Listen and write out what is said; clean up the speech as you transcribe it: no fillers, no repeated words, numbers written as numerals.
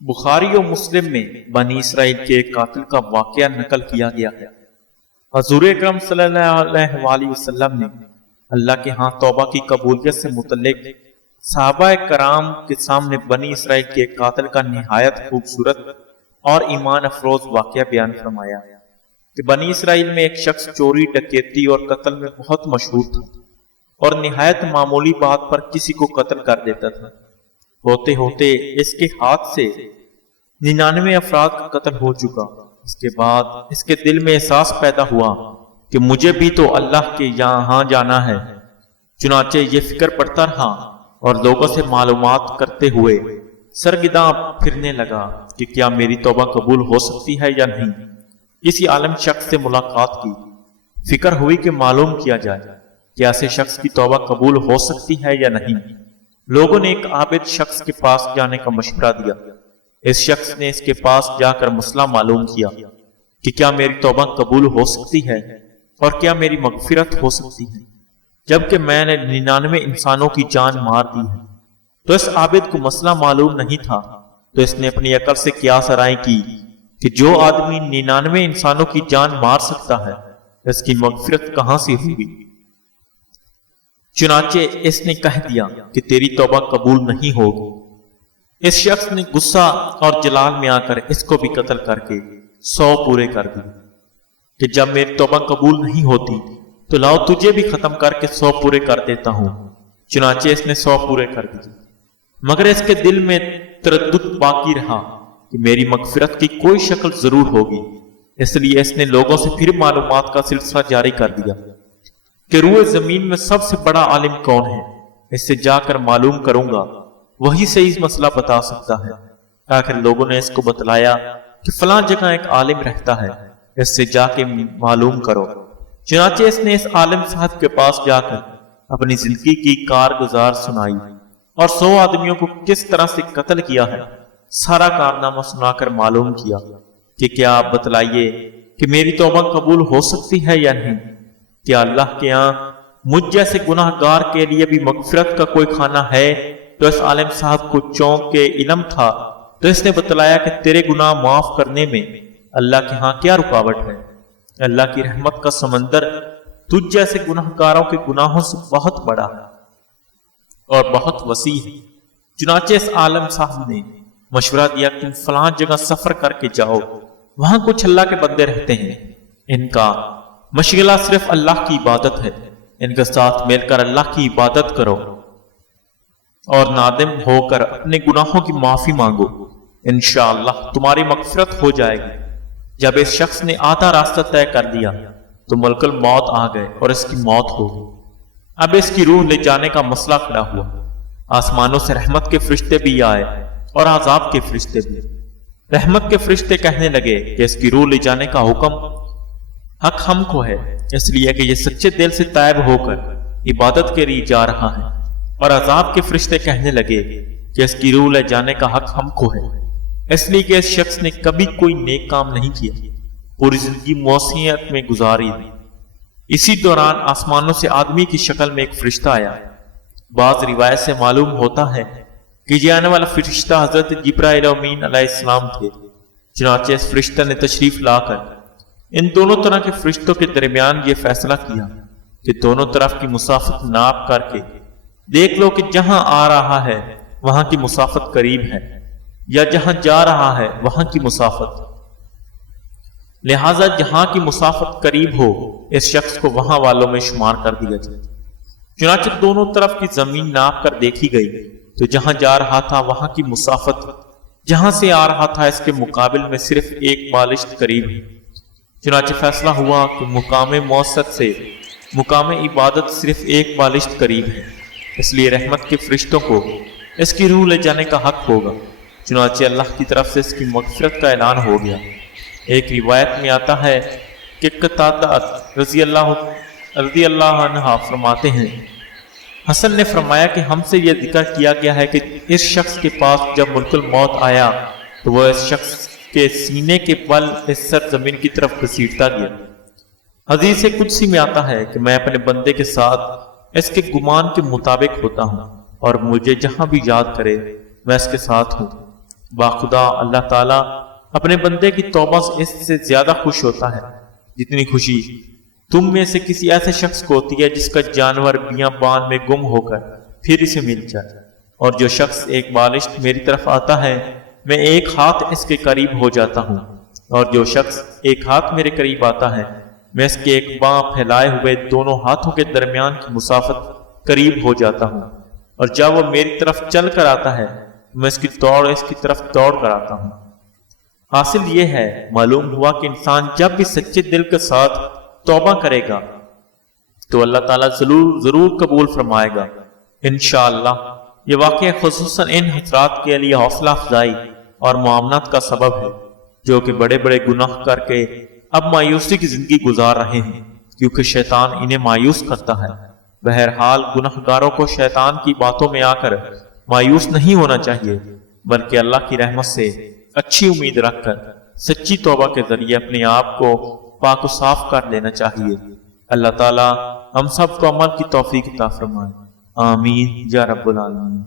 بخاری و مسلم میں بنی اسرائیل کے ایک قاتل کا واقعہ نقل کیا گیا ہے۔ حضور اکرم صلی اللہ علیہ وآلہ وسلم نے اللہ کے ہاں توبہ کی قبولیت سے متعلق صحابہ کرام کے سامنے بنی اسرائیل کے ایک قاتل کا نہایت خوبصورت اور ایمان افروز واقعہ بیان فرمایا کہ بنی اسرائیل میں ایک شخص چوری، ڈکیتی اور قتل میں بہت مشہور تھا اور نہایت معمولی بات پر کسی کو قتل کر دیتا تھا۔ ہوتے ہوتے اس کے ہاتھ سے 99 افراد کا قتل ہو چکا۔ اس کے بعد اس کے دل میں احساس پیدا ہوا کہ مجھے بھی تو اللہ کے یہاں جانا ہے۔ چنانچہ یہ فکر پڑتا رہا اور لوگوں سے معلومات کرتے ہوئے سرگرداں پھرنے لگا کہ کیا میری توبہ قبول ہو سکتی ہے یا نہیں۔ کسی عالم شخص سے ملاقات کی، فکر ہوئی کہ معلوم کیا جائے کہ ایسے شخص کی توبہ قبول ہو سکتی ہے یا نہیں۔ لوگوں نے ایک عابد شخص کے پاس جانے کا مشورہ دیا۔ اس شخص نے اس کے پاس جا کر مسئلہ معلوم کیا کہ کیا میری توبہ قبول ہو سکتی ہے اور کیا میری مغفرت ہو سکتی ہے، جبکہ میں نے 99 انسانوں کی جان مار دی ہے۔ تو اس عابد کو مسئلہ معلوم نہیں تھا، تو اس نے اپنی عقل سے قیاس آرائی کی کہ جو آدمی 99 انسانوں کی جان مار سکتا ہے، اس کی مغفرت کہاں سے ہوگی۔ چنانچہ اس نے کہہ دیا کہ تیری توبہ قبول نہیں ہوگی۔ اس شخص نے غصہ اور جلال میں آ کر اس کو بھی قتل کر کے 100 پورے کر دی کہ جب میری توبہ قبول نہیں ہوتی تو لاؤ تجھے بھی ختم کر کے 100 پورے کر دیتا ہوں۔ چنانچہ اس نے 100 پورے کر دی، مگر اس کے دل میں تردد باقی رہا کہ میری مغفرت کی کوئی شکل ضرور ہوگی۔ اس لیے اس نے لوگوں سے پھر معلومات کا سلسلہ جاری کر دیا کہ روئے زمین میں سب سے بڑا عالم کون ہے، اس سے جا کر معلوم کروں گا، وہی صحیح مسئلہ بتا سکتا ہے۔ آخر لوگوں نے اس کو بتلایا کہ فلاں جگہ ایک عالم رہتا ہے، اس سے جا کے معلوم کرو۔ چنانچہ اس نے اس عالم صاحب کے پاس جا کر اپنی زندگی کی کارگزار سنائی اور 100 آدمیوں کو کس طرح سے قتل کیا ہے سارا کارنامہ سنا کر معلوم کیا کہ کیا آپ بتلائیے کہ میری توبہ قبول ہو سکتی ہے یا نہیں۔ کیا اللہ کے ہاں مجھ جیسے گناہ گار کے لیے بھی مغفرت کا کوئی خانہ ہے؟ تو اس عالم صاحب کو چونک کے علم تھا، تو اس نے بتلایا کہ تیرے گناہ معاف کرنے میں اللہ کے ہاں کیا رکاوٹ ہے۔ اللہ کی رحمت کا سمندر تجھ جیسے گناہ گاروں کے گناہوں سے بہت بڑا ہے اور بہت وسیع ہے۔ چنانچہ اس عالم صاحب نے مشورہ دیا کہ تم فلاں جگہ سفر کر کے جاؤ، وہاں کچھ اللہ کے بندے رہتے ہیں، ان کا مشغلہ صرف اللہ کی عبادت ہے، ان کے ساتھ مل کر اللہ کی عبادت کرو اور نادم ہو کر اپنے گناہوں کی معافی مانگو، انشاءاللہ تمہاری مغفرت ہو جائے گی۔ جب اس شخص نے آدھا راستہ طے کر دیا تو ملک الموت آ گئے اور اس کی موت ہو گئی۔ اب اس کی روح لے جانے کا مسئلہ کھڑا ہوا۔ آسمانوں سے رحمت کے فرشتے بھی آئے اور عذاب کے فرشتے بھی۔ رحمت کے فرشتے کہنے لگے کہ اس کی روح لے جانے کا حکم حق ہم کو ہے، اس لیے کہ یہ سچے دل سے تائب ہو کر عبادت کے لیے جا رہا ہے، اور عذاب کے فرشتے کہنے لگے کہ اس کی روح لے جانے کا حق ہم کو ہے، اس لیے کہ اس شخص نے کبھی کوئی نیک کام نہیں کیا، پوری زندگی معصیت میں گزاری دی۔ اسی دوران آسمانوں سے آدمی کی شکل میں ایک فرشتہ آیا۔ بعض روایت سے معلوم ہوتا ہے کہ یہ آنے والا فرشتہ حضرت جبرائیل امین علیہ السلام تھے۔ چنانچہ اس فرشتہ نے تشریف لا کر ان دونوں طرح کے فرشتوں کے درمیان یہ فیصلہ کیا کہ دونوں طرف کی مسافت ناپ کر کے دیکھ لو کہ جہاں آ رہا ہے وہاں کی مسافت قریب ہے، یا جہاں جا رہا ہے وہاں کی مسافت، لہذا جہاں کی مسافت قریب ہو اس شخص کو وہاں والوں میں شمار کر دیا جائے۔ چنانچہ دونوں طرف کی زمین ناپ کر دیکھی گئی تو جہاں جا رہا تھا وہاں کی مسافت جہاں سے آ رہا تھا اس کے مقابل میں صرف ایک بالشت قریب ہے۔ چنانچہ فیصلہ ہوا کہ مقام موسط سے مقام عبادت صرف ایک بالشت قریب ہے، اس لیے رحمت کے فرشتوں کو اس کی روح لے جانے کا حق ہوگا۔ چنانچہ اللہ کی طرف سے اس کی مغفرت کا اعلان ہو گیا۔ ایک روایت میں آتا ہے کہ قتادہ رضی اللہ عنہ فرماتے ہیں، حسن نے فرمایا کہ ہم سے یہ ذکر کیا گیا ہے کہ اس شخص کے پاس جب ملک الموت آیا تو وہ اس شخص کے سینے کے بل اس سر زمین کی طرف گھسیٹتا گیا۔ حدیث قدسی میں آتا ہے کہ میں اپنے بندے کے ساتھ اس کے گمان کے مطابق ہوتا ہوں، اور مجھے جہاں بھی یاد کرے میں اس کے ساتھ ہوں۔ باخدا اللہ تعالیٰ اپنے بندے کی توبہ اس سے زیادہ خوش ہوتا ہے جتنی خوشی تم میں سے کسی ایسے شخص کو ہوتی ہے جس کا جانور بیابان میں گم ہو کر پھر اسے مل جائے۔ اور جو شخص ایک بالشت میری طرف آتا ہے میں ایک ہاتھ اس کے قریب ہو جاتا ہوں، اور جو شخص ایک ہاتھ میرے قریب آتا ہے میں اس کے ایک باں پھیلائے ہوئے دونوں ہاتھوں کے درمیان کی مسافت قریب ہو جاتا ہوں، اور جب وہ میری طرف چل کر آتا ہے میں اس کی طرف دوڑ کر آتا ہوں۔ حاصل یہ ہے، معلوم ہوا کہ انسان جب بھی سچے دل کے ساتھ توبہ کرے گا تو اللہ تعالیٰ ضرور قبول فرمائے گا انشاءاللہ۔ یہ واقعہ خصوصاً ان حضرات کے لیے حوصلہ افزائی اور معاونت کا سبب ہے جو کہ بڑے بڑے گناہ کر کے اب مایوسی کی زندگی گزار رہے ہیں، کیونکہ شیطان انہیں مایوس کرتا ہے۔ بہرحال گناہ گاروں کو شیطان کی باتوں میں آ کر مایوس نہیں ہونا چاہیے، بلکہ اللہ کی رحمت سے اچھی امید رکھ کر سچی توبہ کے ذریعے اپنے آپ کو پاک و صاف کر لینا چاہیے۔ اللہ تعالیٰ ہم سب کو عمل کی توفیق عطا فرمائے، آمین یا رب العالمین۔